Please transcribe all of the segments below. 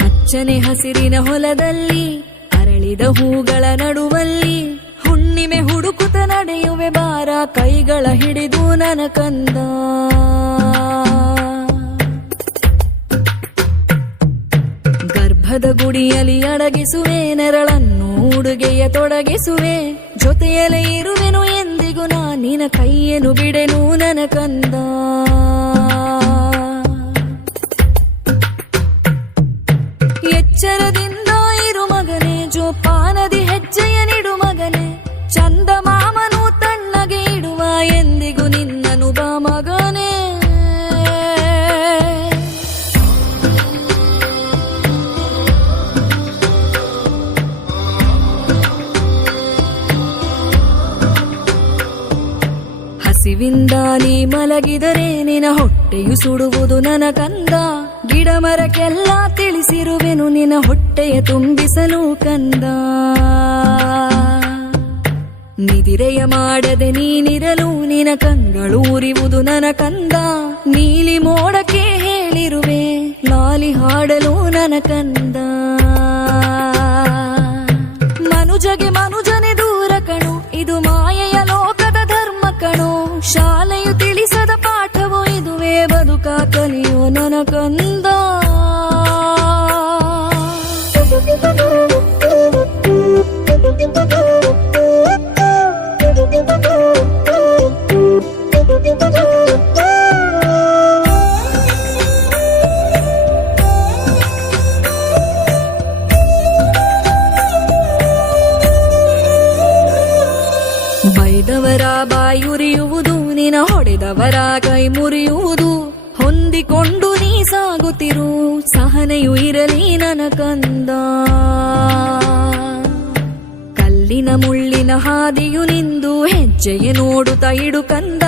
ಹಚ್ಚನೆ ಹಸಿರಿನ ಹೊಲದಲ್ಲಿ ಅರಳಿದ ಹೂಗಳ ನಡುವಲ್ಲಿ ಹುಣ್ಣಿಮೆ ಹುಡುಕುತ್ತ ನಡೆಯುವೆ ಬಾರ ಕೈಗಳ ಹಿಡಿದು ನನ್ನ ಕಂದ. ಗರ್ಭದ ಗುಡಿಯಲ್ಲಿ ಅಡಗಿಸುವೆ ನೆರಳನ್ನು ಉಡುಗೆಯ ತೊಡಗಿಸುವೆ ಜೊತೆಯಲ್ಲೇ ಇರುವೆನು ಎಂದಿಗೂ ನಾ ನಿನ್ನ ಕೈಯನ್ನು ಬಿಡೆನು ನನ್ನ ಕಂದ. ಎಚ್ಚರದಿಂದ ಇರು ಮಗನೇ ಜೋಪಾನದಿ ಹೆಜ್ಜೆಯ ನಿಡು ಮಗನೇ ಚಂದ ಮಾಮನು ತಣ್ಣಗೆ ಇಡುವ ಎಂದಿಗೂ ನಿನ್ನನು ಬಾ ಮಗನೇ. ಹಸಿವಿಂದ ನೀ ಮಲಗಿದರೆ ನಿನ್ನ ಹೊಟ್ಟೆಯು ಸುಡುವುದು ನನ್ನ ಕಂದ. ಗಿಡ ಮರಕ್ಕೆಲ್ಲ ತಿಳಿಸಿರುವೆನು ನಿನ್ನ ಹೊಟ್ಟೆಯ ತುಂಬಿಸಲು ಕಂದ. ನಿದಿರೆಯ ಮಾಡದೆ ನೀನಿರಲು ನಿನ್ನ ಕಂಗಳೂರಿವುದು ನನ್ನ ಕಂದ. ನೀಲಿ ಮೋಡಕ್ಕೆ ಹೇಳಿರುವೆ ಲಾಲಿ ಹಾಡಲು ನನ್ನ ಕಂದ. ಮನುಜಗೆ ಮನುಜನೆ ದೂರ ಕಣು ಇದು ಮಾಯೆಯ ಲೋಕದ ಧರ್ಮ ಕಣು. ಶಾಲೆಯು ತಿಳಿಸದ ಪಾಠವೋ ಇದುವೇ ಬದುಕ ಕಲಿಯೋ ನನ್ನ ಕಂದ. ಬೈದವರ ಬಾಯುರಿಯುವುದು ನಿನ್ನ ಹೊಡೆದವರ ಕೈ ಮುರಿಯುವುದು. ಹೊಂದಿಕೊಂಡು ನೀ ಸಾಗುತ್ತಿರು ಸಹನೆಯು ಇರಲಿ ನನ್ನ ಕಂದ. ಕಲ್ಲಿನ ಮುಳ್ಳಿನ ಹಾದಿಯು ನಿಂದು ಹೆಜ್ಜೆಯ ನೋಡುತ್ತ ಇಡು ಕಂದ.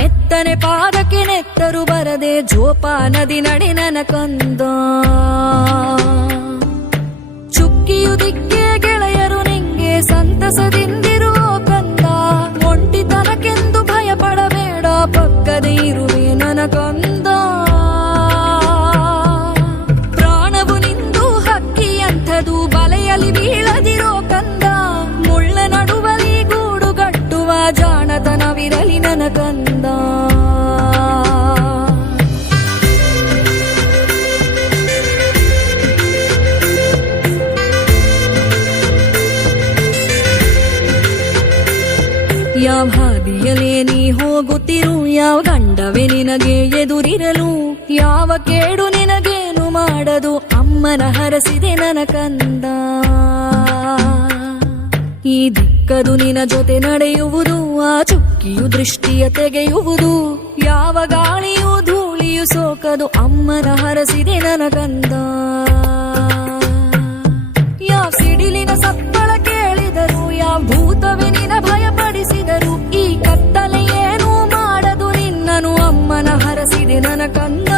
ನೆತ್ತನೆ ಪಾದಕ್ಕೆ ನೆತ್ತರು ಬರದೆ ಜೋಪಾನದಿ ನಡೆ ನನ್ನ ಕಂದ. ಚುಕ್ಕಿಯು ದಿಕ್ಕೆ ಗೆಳೆಯರು ನಿಂಗೆ ಸಂತಸದಿಂದಿರುವ ಕಂದ. ಒಂಟಿತನಕ್ಕೆಂದು ಭಯ ಪಡಬೇಡ ಪಕ್ಕದೇ ಇರುವೆ ನನ್ನ ಕಂದ. ಪ್ರಾಣವು ನಿಂದು ಹಕ್ಕಿಯಂಥದು ಬಲೆಯಲ್ಲಿ ಬೀಳದಿರೋ ಕಂದ. ಮುಳ್ಳ ನಡುವಲಿ ಗೂಡು ಕಟ್ಟುವ ಜಾಣತನವಿರಲಿ ನನ್ನ ಕಂದ. ಯಾವ ಹಾದಿಯಲೇ ನೀ ಹೋಗುತ್ತಿರು ಯಾವ ಗಂಡವೇ ನಿನಗೆ ಎದುರಿರಲು. ಯಾವ ಕೇಡು ನಿನಗೇನು ಮಾಡದು ಅಮ್ಮನ ಹರಸಿದೆ ನನ್ನ ಕಂದ. ಈ ದಿಕ್ಕದು ನಿನ್ನ ಜೊತೆ ನಡೆಯುವುದು ಆ ಚುಕ್ಕಿಯು ದೃಷ್ಟಿಯ ತೆಗೆಯುವುದು. ಯಾವ ಗಾಳಿಯು ಧೂಳಿಯು ಸೋಕದು ಅಮ್ಮನ ಹರಸಿದೆ ನನ್ನ ಕಂದ. ಯಾವ ಸಿಡಿಲಿನ ಸಪ್ಪಳ ಕೇಳಿದರು ಯಾವ ಭೂತವೇ ನಿನ್ನ ಭಯಪಡಿಸಿದರು. ಈ ಕತ್ತಲೆ ಏನೂ ಮಾಡದು ನಿನ್ನನು ಅಮ್ಮನ ಹರಸಿದೆ ನನ್ನ ಕಂದ.